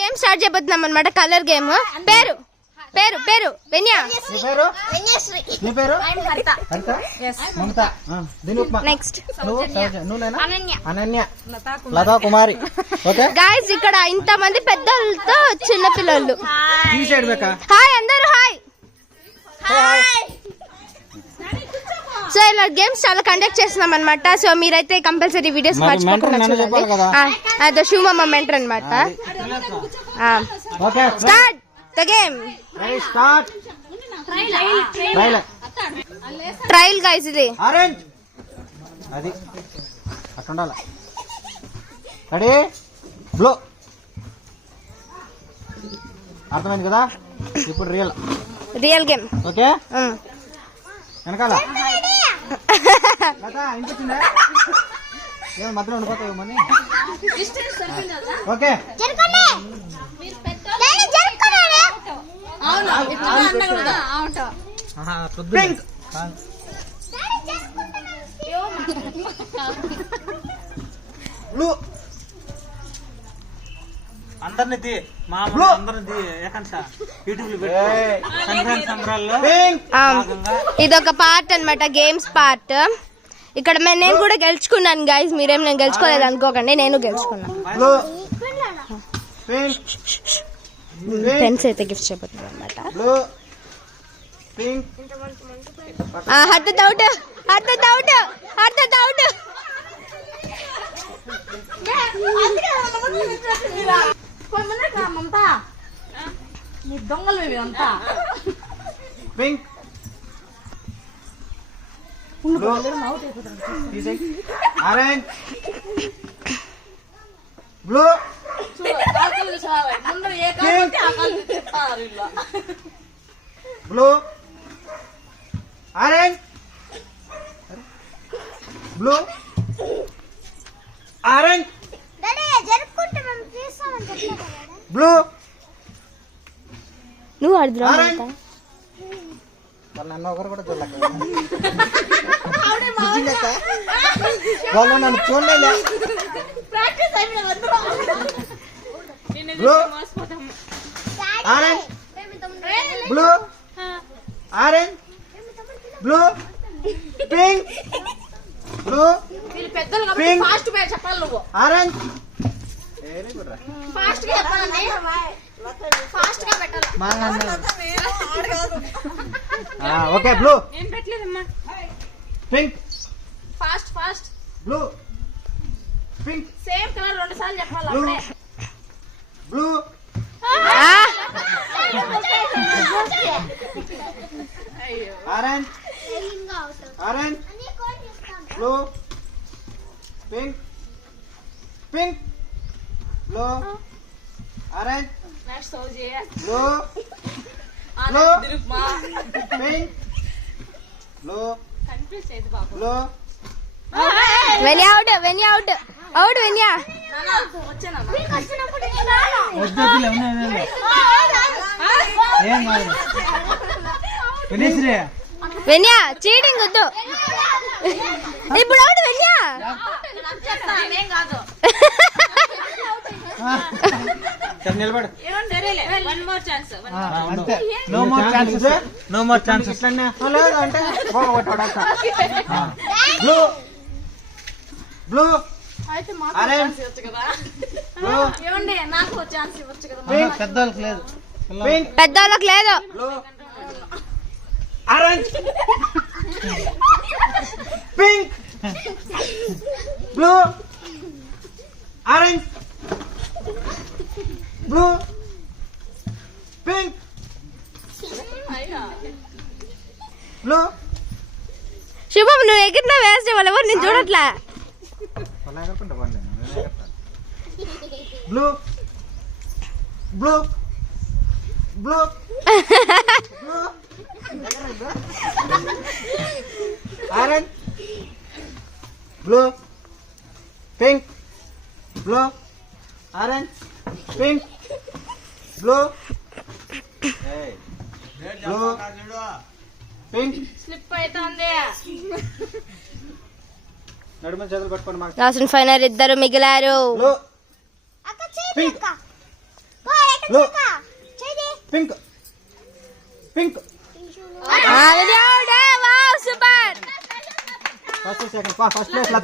Game start చేయబోతున్నాం అన్నమాట. Colour game. పేరు పేరు పేరు వెన్యా. నెక్స్ట్ లతా కుమారి. గైస్ ఇక్కడ ఇంతమంది పెద్దలతో చిన్న పిల్లలు. హాయ్ అందరూ హాయ్. సో ఇలా గేమ్స్ చాలా కండక్ట్ చేస్తున్నాం అనమాట. సో మీరైతే కంపల్సరీ వీడియోస్ మర్చిపోకుండా చూడండి. అదే శివమ్మ మెంటర్ అనమాట. Start the game. Trial guys ఇది. అది అట్లా రెడీ బ్లో. అర్థమైంది కదా. ఇప్పుడు రియల్ గేమ్. ఓకే వెనకాల మధ్యలో ఉండిపోతాయి మనీ. Okay blue. అందరిని ఇదొక పార్ట్ అన్నమాట, గేమ్స్ పార్ట్. ఇక్కడ నేను కూడా గెలుచుకున్నాను గైస్. మీరేం నేను గెలుచుకోలేదు అనుకోకండి, నేను గెలుచుకున్నాను. పెన్స్ అయితే గిఫ్ట్ చేయబోతున్నాను అనమాట. అర్థం దొంగలు అంతా. Pink orange blue blue orange blue orange blue. నువ్వు ఆడుతున్నా నన్ను ఒకరు కూడా చూడలేక వాళ్ళు నన్ను చూడలే. Blue orange blue orange blue pink blue pink orange. Okay blue pink fast blue pink same colour 2 సార్లు చెప్పాలి. Blue orange orange blue pink pink blue orange blue blue pink blue blue. Venya out Venya. Venya cheating వద్దు. ఇప్పుడు out Venya. నిలబడు. No more chances. అంటే blue blue orange blue. నాకు chance ఇవ్వచ్చు కదా. పెద్దోళ్ళకి లేదు, పెద్దోళ్ళకి లేదు. Blue orange pink blue orange blue pink blue. Shubham నువ్వు ఎగిరినా వేస్ట్ వాళ్ళు ఎవరు నేను చూడట్లే. Blue blue blue blue orange blue pink blue orange pink blue blue pink. Slip అవుతుంది. నడుమ చేతులు పట్టుకోండి. లాస్ట్ ఫైనల్ ఇద్దరు మిగిలారు. Blue pink blue pink pink super first second first place లత